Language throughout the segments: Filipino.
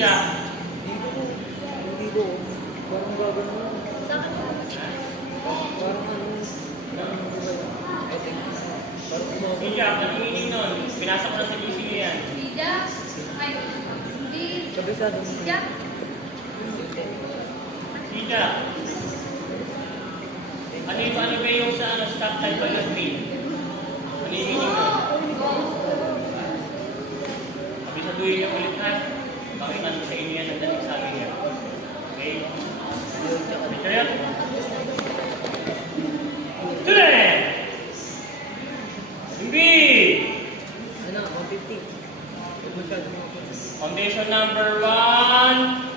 Sija. Hindi ko. Parang gagano. Parang Sija, nanginginig nun. Pinasa ko na sa GC yan. Sija. Ay, hindi. kabisado mo. Sija. Sija. Ano ba yung sa stop time ba yung green? Nanginginig nun. Sabisaduhin niyo ulit ha. Pakita ko sa inyo yan ang daling sabi niya. Okay? Picture yan. Today! Hindi! Ano, 150. Kabisado mo. Foundation number 1.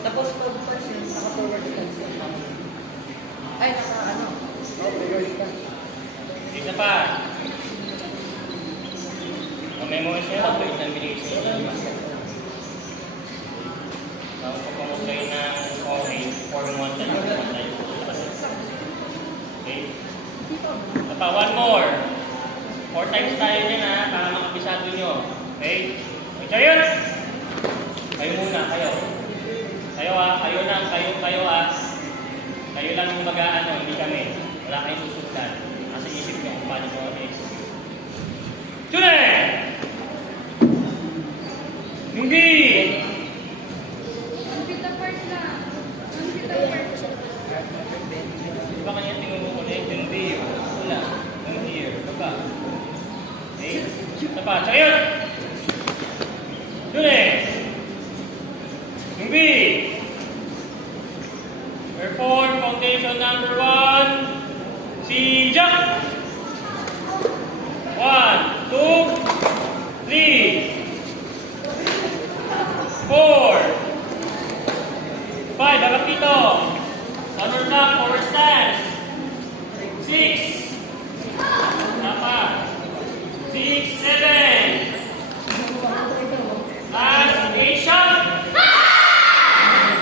Tapos pag-punch yun, naka-forward ka siya. Ay, naka-ano? Reverse ka. Dito pa. Memo siya, ito isang binigay sa inyo. Tapos pagpamuslay ng okay, form 1 na lang. Okay? Ito pa, one more. 4 times tayo din ha, para makabisado nyo. Okay? Picture yun! Kayo muna, kayo. Kayo ha, kayo lang, kayo ha. Kayo lang yung mag-aano, hindi kami. Wala kayong susundan. Nasa isip nyo kung paano mo i-execute. Today! Hindi! Ang pita part lang. Ang pita part. Di ba kanya tinukulit? Hindi. Wala. Hindi. Ito ba? Okay? Ito pa. Tsaka yun! Today! Hindi! Perform foundation number 1. Si Jack! 1, 2, 3, 4, 5, babak dito. Honor block, forward stance. 6, dapat. 6, 7, last, 8 shot.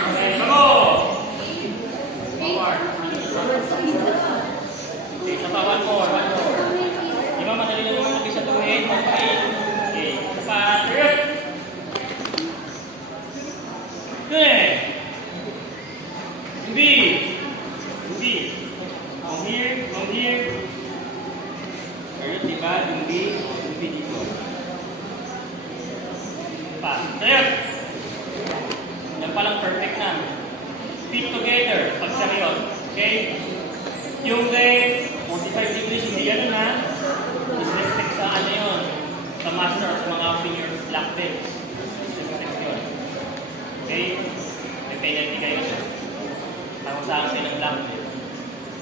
Okay, go. Forward. Okay, isa pa, one more. Di ba madali na naman mag-isa tuwin? Okay. Okay, isa pa. Third. Good. Hindi. Hindi. From here. Third, di ba? Hindi dito. Pa. Third. Yan palang perfect na. Feet together. Pag saryon. Okay? Yung leg, 45 degrees, hindi yan na. Disrespect sa ano yun. Sa master, sa mga senior black belts. Disrespect yun. Okay? May penalty kayo. Tako sa akin ng black belt.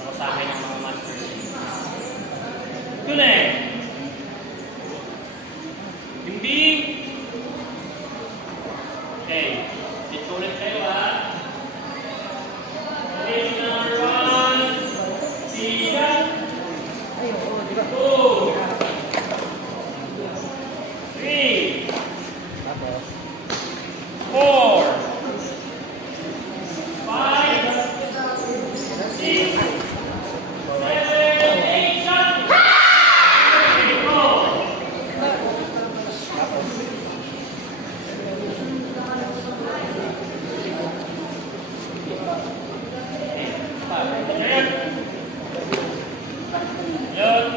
Tako sa akin ng mga masters. Tunay! Hindi. Okay. Dito ulit kayo ha. Okay, number 1. Sija. Ay, oo, di ba? 2, 3, Tapos, 4, 5, 6, 7, 8, shot! Okay, go! tapos. Yun.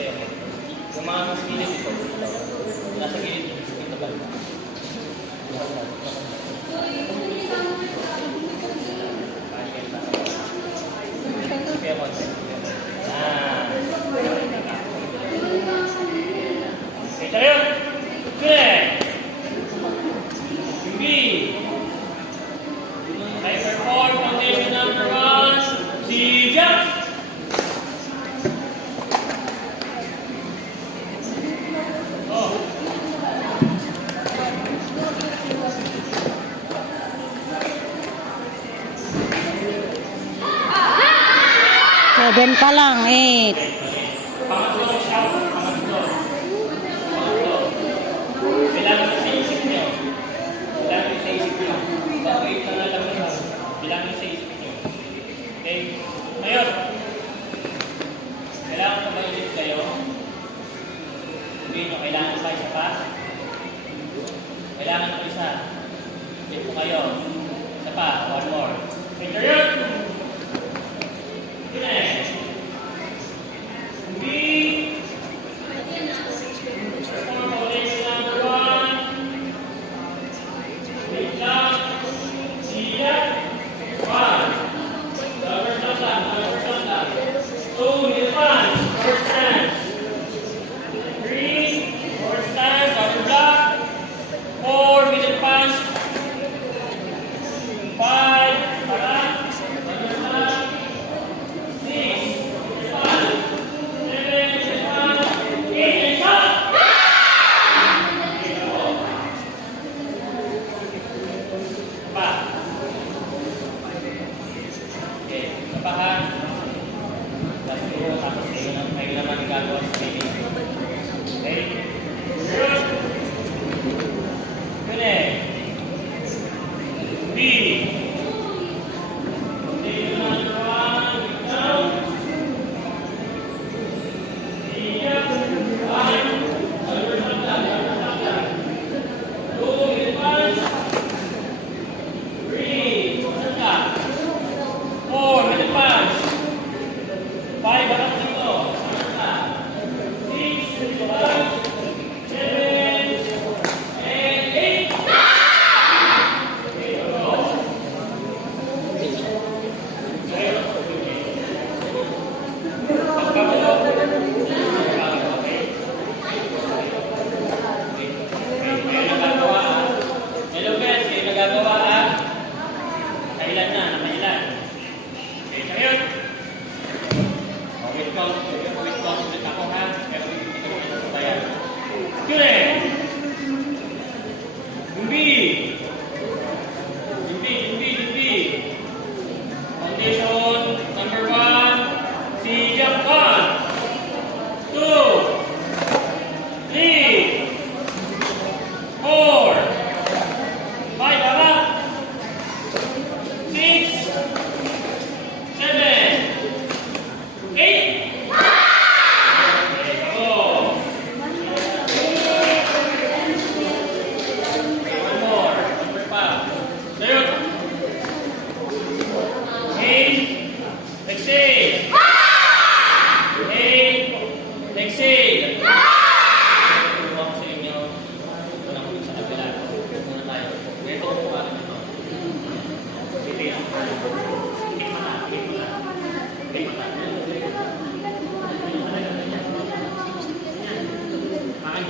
kayo. Yung mga nasa gilid dito. Nasa gilid dito ba? Kaya mo. Okay, tayo. Good. B. Hyper 4, foundation number 1. Si jump. Oh. Seven pa lang, 8. Pangatlo, shout. Pangatlo. Kailangan sa isip niyo. Kailangan sa isip niyo. Bakit ka na lang naman? Kailangan sa isip niyo. Okay? Ngayon, kailangan pa ba ulit kayo? Sabihin nyo, kailangan pa isa pa? Kailangan pa isa. Ulit po kayo. Isa pa, one more. Picture yun! Finish! B.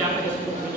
Japanese book.